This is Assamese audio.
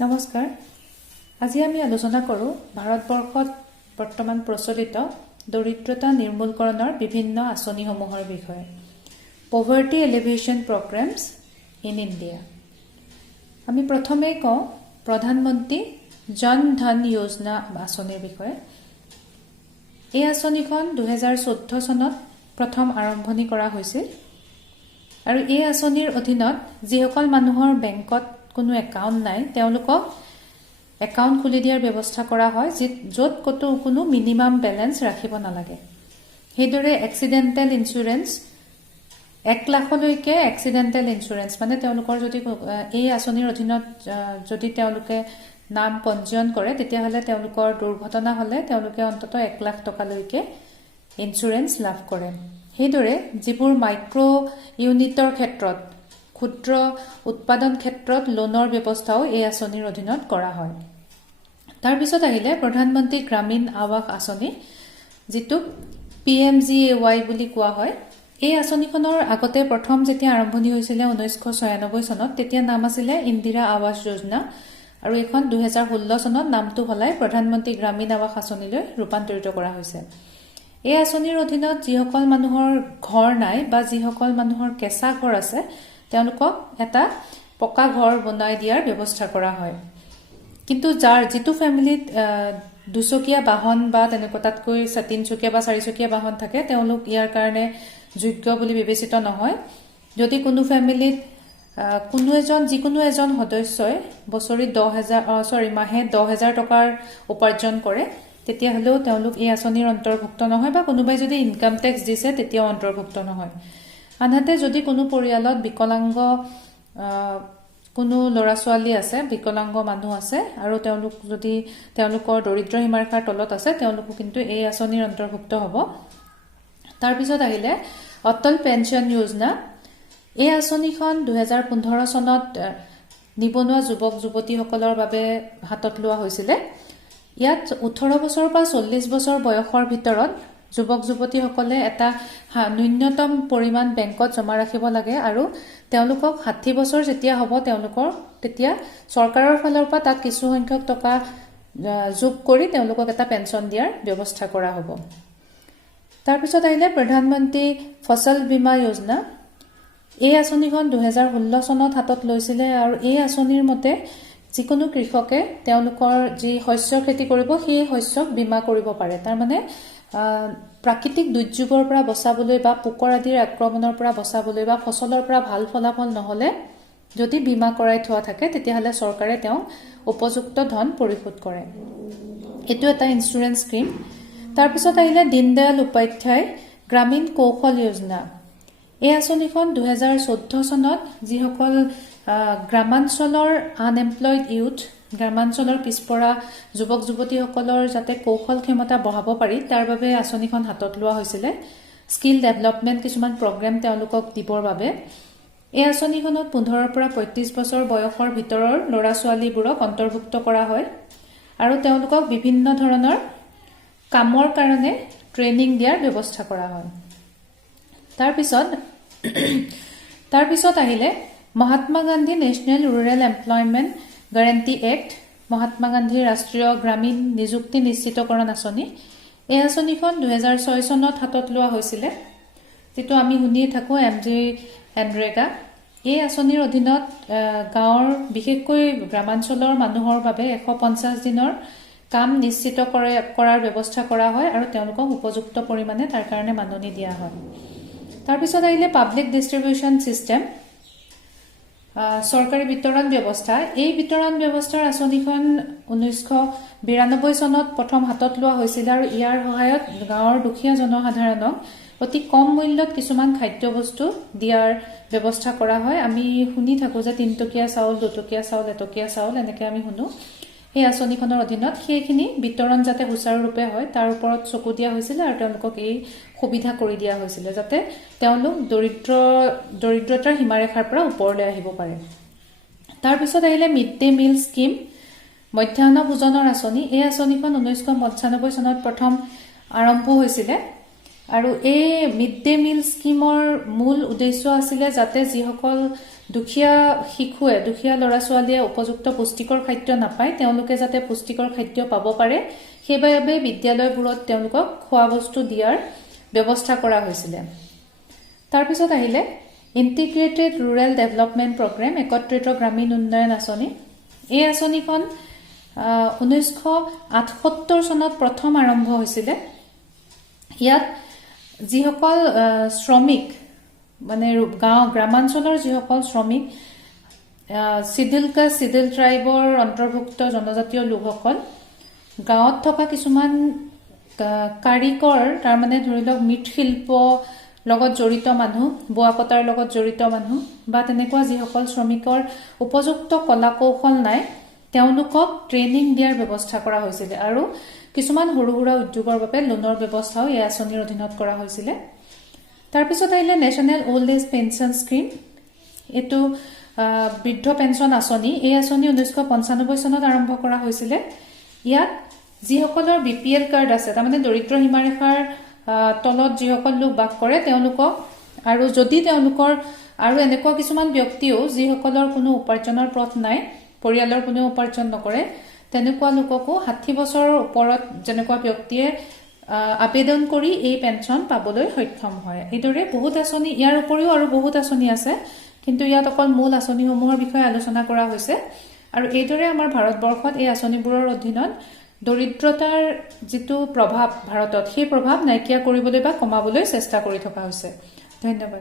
নমস্কাৰ। আজি আমি আলোচনা কৰোঁ ভাৰতবৰ্ষত বৰ্তমান প্ৰচলিত দৰিদ্ৰতা নিৰ্মূলকৰণৰ বিভিন্ন আঁচনিসমূহৰ বিষয়ে। Poverty alleviation programmes in India. আমি প্ৰথমে কওঁ প্ৰধানমন্ত্ৰী জন ধন যোজনা আঁচনিৰ বিষয়ে। এই আঁচনিখন 2014 চনত প্ৰথম আৰম্ভণি কৰা হৈছিল আৰু এই আঁচনিৰ অধীনত যিসকল মানুহৰ বেংকত কোনো একাউণ্ট নাই তেওঁলোকক একাউণ্ট খুলি দিয়াৰ ব্যৱস্থা কৰা হয়, য'ত কোনো মিনিমাম বেলেঞ্চ ৰাখিব নালাগে। সেইদৰে এক্সিডেণ্টেল ইঞ্চুৰেঞ্চ 1 লাখলৈকে এক্সিডেণ্টেল ইঞ্চুৰেঞ্চ মানে তেওঁলোকৰ যদি এই আঁচনিৰ অধীনত যদি তেওঁলোকে নাম পঞ্জীয়ন কৰে তেতিয়াহ'লে তেওঁলোকৰ দুৰ্ঘটনা হ'লে তেওঁলোকে অন্তত 1 লাখ টকালৈকে ইঞ্চুৰেঞ্চ লাভ কৰে। সেইদৰে যিবোৰ মাইক্ৰ ইউনিটৰ ক্ষেত্ৰত ক্ষুদ্ৰ উৎপাদন ক্ষেত্ৰত লোনৰ ব্যৱস্থাও এই আঁচনিৰ অধীনত কৰা হয়। তাৰপিছত আহিলে প্ৰধানমন্ত্ৰী গ্ৰামীণ আৱাস আঁচনি, যিটোক PMGAY বুলি কোৱা হয়। এই আঁচনিখনৰ আগতে প্ৰথম যেতিয়া আৰম্ভণি হৈছিলে 1996 চনত, তেতিয়া নাম আছিলে ইন্দিৰা আৱাস যোজনা আৰু এইখন 2016 চনত নামটো সলাই প্ৰধানমন্ত্ৰী গ্ৰামীণ আৱাস আঁচনিলৈ ৰূপান্তৰিত কৰা হৈছে। এই আঁচনিৰ অধীনত যিসকল মানুহৰ ঘৰ নাই বা যিসকল মানুহৰ কেঁচা ঘৰ আছে তেওঁলোকক এটা পকা ঘৰ বনাই দিয়াৰ ব্যৱস্থা কৰা হয়। কিন্তু যিটো ফেমিলিত দুচকীয়া বাহন বা তেনেকুৱা তাতকৈ 3চকীয়া বা 4চকীয়া বাহন থাকে তেওঁলোক ইয়াৰ কাৰণে যোগ্য বুলি বিবেচিত নহয়। যদি কোনো ফেমিলিত যিকোনো এজন সদস্যই বছৰি মাহে 10,000 টকাৰ উপাৰ্জন কৰে তেতিয়াহ'লেও তেওঁলোক এই আঁচনিৰ অন্তৰ্ভুক্ত নহয়, বা কোনোবাই যদি ইনকাম টেক্স দিছে তেতিয়াও অন্তৰ্ভুক্ত নহয়। আনহাতে যদি কোনো পৰিয়ালত বিকলাংগ কোনো ল'ৰা ছোৱালী আছে, বিকলাংগ মানুহ আছে আৰু তেওঁলোকৰ দৰিদ্ৰ সীমাৰেখাৰ তলত আছে, তেওঁলোকো কিন্তু এই আঁচনিৰ অন্তৰ্ভুক্ত হ'ব। তাৰপিছত আহিলে অটল পেঞ্চন যোজনা। এই আঁচনিখন 2015 চনত নিবনুৱা যুৱক যুৱতীসকলৰ বাবে হাতত লোৱা হৈছিলে। ইয়াত 18 বছৰৰ পৰা 40 বছৰ বয়সৰ ভিতৰত যুৱক যুৱতীসকলে এটা ন্যূনতম পৰিমাণ বেংকত জমা ৰাখিব লাগে আৰু তেওঁলোকক 60 বছৰ যেতিয়া হ'ব তেতিয়া চৰকাৰৰ ফালৰ পৰা তাত কিছু সংখ্যক টকা যোগ কৰি তেওঁলোকক এটা পেঞ্চন দিয়াৰ ব্যৱস্থা কৰা হ'ব। তাৰপিছত আহিলে প্ৰধানমন্ত্ৰী ফচল বীমা যোজনা। এই আঁচনিখন 2016 চনত হাতত লৈছিলে আৰু এই আঁচনিৰ মতে যিকোনো কৃষকে তেওঁলোকৰ যি শস্য খেতি কৰিব সেই শস্যক বীমা কৰিব পাৰে। তাৰমানে প্ৰাকৃতিক দুৰ্যোগৰ পৰা বচাবলৈ বা পোকৰ আদিৰ আক্ৰমণৰ পৰা বচাবলৈ বা ফচলৰ পৰা ভাল ফলাফল নহ'লে যদি বীমা কৰাই থোৱা থাকে তেতিয়াহ'লে চৰকাৰে তেওঁক উপযুক্ত ধন পৰিশোধ কৰে। এইটো এটা ইঞ্চুৰেঞ্চ স্কিম। তাৰপিছত আহিলে দীনদয়াল উপাধ্যায় গ্ৰামীণ কৌশল যোজনা। এই আঁচনিখন 2014 চনত যিসকল গ্ৰামাঞ্চলৰ আনএমপ্লয়ড ইউথ, গ্ৰামাঞ্চলৰ পিছপৰা যুৱক যুৱতীসকলৰ যাতে কৌশল ক্ষমতা বঢ়াব পাৰি তাৰ বাবে আঁচনিখন হাতত লোৱা হৈছিলে। স্কিল ডেভেলপমেণ্ট কিছুমান প্ৰগ্ৰেম তেওঁলোকক দিবৰ বাবে এই আঁচনিখনত 15 পৰা 35 বছৰ বয়সৰ ভিতৰৰ ল'ৰা ছোৱালীবোৰক অন্তৰ্ভুক্ত কৰা হয় আৰু তেওঁলোকক বিভিন্ন ধৰণৰ কামৰ কাৰণে ট্ৰেইনিং দিয়াৰ ব্যৱস্থা কৰা হয়। তাৰপিছত আহিলে Mahatma Gandhi national rural employment guarantee act, Mahatma Gandhi ৰাষ্ট্ৰীয় গ্ৰামীণ নিযুক্তি নিশ্চিতকৰণ আঁচনি। এই আঁচনিখন 2006 চনত হাতত লোৱা হৈছিলে, যিটো আমি শুনিয়ে থাকোঁ MGNREGA। এই আঁচনিৰ অধীনত গাঁৱৰ বিশেষকৈ গ্ৰামাঞ্চলৰ মানুহৰ বাবে 150 দিনৰ কাম নিশ্চিত কৰাৰ ব্যৱস্থা কৰা হয় আৰু তেওঁলোকক উপযুক্ত পৰিমাণে তাৰ কাৰণে মাননি দিয়া হয়। তাৰপিছত আহিলে পাব্লিক ডিষ্ট্ৰিবিউশ্যন ছিষ্টেম, চৰকাৰী বিতৰণ ব্যৱস্থা। এই বিতৰণ ব্যৱস্থাৰ আঁচনিখন 1992 চনত প্ৰথম হাতত লোৱা হৈছিল আৰু ইয়াৰ সহায়ত গাঁৱৰ দুখীয়া জনসাধাৰণক অতি কম মূল্যত কিছুমান খাদ্যবস্তু দিয়াৰ ব্যৱস্থা কৰা হয়। আমি শুনি থাকোঁ যে 3 টকীয়া চাউল, 2 টকীয়া চাউল, 1 টকীয়া চাউল এনেকৈ আমি শুনো। এই আঁচনিখনৰ অধীনত সেইখিনি বিতৰণ যাতে সুচাৰুৰূপে হয় তাৰ ওপৰত চকু দিয়া হৈছিলে আৰু তেওঁলোকক এই সুবিধা কৰি দিয়া হৈছিলে যাতে তেওঁলোক দৰিদ্ৰতাৰ সীমাৰেখাৰ পৰা ওপৰলৈ আহিব পাৰে। তাৰপিছত আহিলে মিড ডে মিল স্কিম, মধ্যাহ্ন ভোজনৰ আঁচনি। এই আঁচনিখন 1995 চনত প্ৰথম আৰম্ভ হৈছিলে আৰু এই মিড ডে মিল স্কিমৰ মূল উদ্দেশ্য আছিলে যাতে যিসকল দুখীয়া শিশুৱে দুখীয়া ল'ৰা ছোৱালীয়ে উপযুক্ত পুষ্টিকৰ খাদ্য নাপায় তেওঁলোকে যাতে পুষ্টিকৰ খাদ্য পাব পাৰে সেইবাবে বিদ্যালয়বোৰত তেওঁলোকক খোৱা বস্তু দিয়াৰ ব্যৱস্থা কৰা হৈছিলে তাৰপিছত আহিলে ইন্টিগ্ৰেটেড ৰুৰেল ডেভেলপমেন্ট প্ৰগ্ৰাম একত্ৰিত গ্ৰামীণ উন্নয়ন আঁচনি এই আঁচনিখন 1978 চনত প্ৰথম আৰম্ভ হৈছিলে ইয়াত যিসকল শ্ৰমিক মানে গ্ৰামাঞ্চলৰ যিসকল শ্ৰমিক সিডিল কাষ্ট সিডিল ট্ৰাইবৰ অন্তৰ্ভুক্ত জনজাতীয় লোকসকল গাঁৱত থকা কিছুমান কাৰিকৰ তাৰ মানে ধৰি লওক মৃৎশিল্প লগত জড়িত মানুহ বোৱা কটাৰ লগত জড়িত মানুহ বা তেনেকুৱা যিসকল শ্ৰমিকৰ উপযুক্ত কলা কৌশল নাই তেওঁলোকক ট্ৰেইনিং দিয়াৰ ব্যৱস্থা কৰা হৈছিল আৰু কিছুমান সৰু সুৰা উদ্যোগৰ বাবে লোনৰ ব্যৱস্থাও এই আঁচনিৰ অধীনত কৰা হৈছিল তাৰপিছত আহিলে national old age pension scheme এটো বৃদ্ধ পেঞ্চন আঁচনি এই আঁচনি 1995 চনত আৰম্ভ কৰা হৈছিল ইয়াত যিসকলৰ বিপিএল কাৰ্ড আছে তাৰমানে দৰিদ্ৰ সীমাৰেখাৰ তলত যিসকল লোক বাস কৰে তেওঁলোকক আৰু যদি তেওঁলোকৰ আৰু এনেকুৱা কিছুমান ব্যক্তিও যিসকলৰ কোনো উপাৰ্জনৰ পথ নাই পৰিয়ালৰ কোনো উপাৰ্জন নকৰে তেনেকুৱা লোককো 60 বছৰৰ ওপৰত যেনেকুৱা ব্যক্তিয়ে আবেদন কৰি এই পেঞ্চন পাবলৈ সক্ষম হয় এইদৰে বহুত আঁচনি ইয়াৰ উপৰিও আৰু বহুত আঁচনি আছে কিন্তু ইয়াত অকল মূল আঁচনিসমূহৰ বিষয়ে আলোচনা কৰা হৈছে আৰু এইদৰে আমাৰ ভাৰতবৰ্ষত এই আঁচনিবোৰৰ অধীনত দৰিদ্ৰতাৰ যিটো প্ৰভাৱ ভাৰতত সেই প্ৰভাৱ নাইকিয়া কৰিবলৈ বা কমাবলৈ চেষ্টা কৰি থকা হৈছে ধন্যবাদ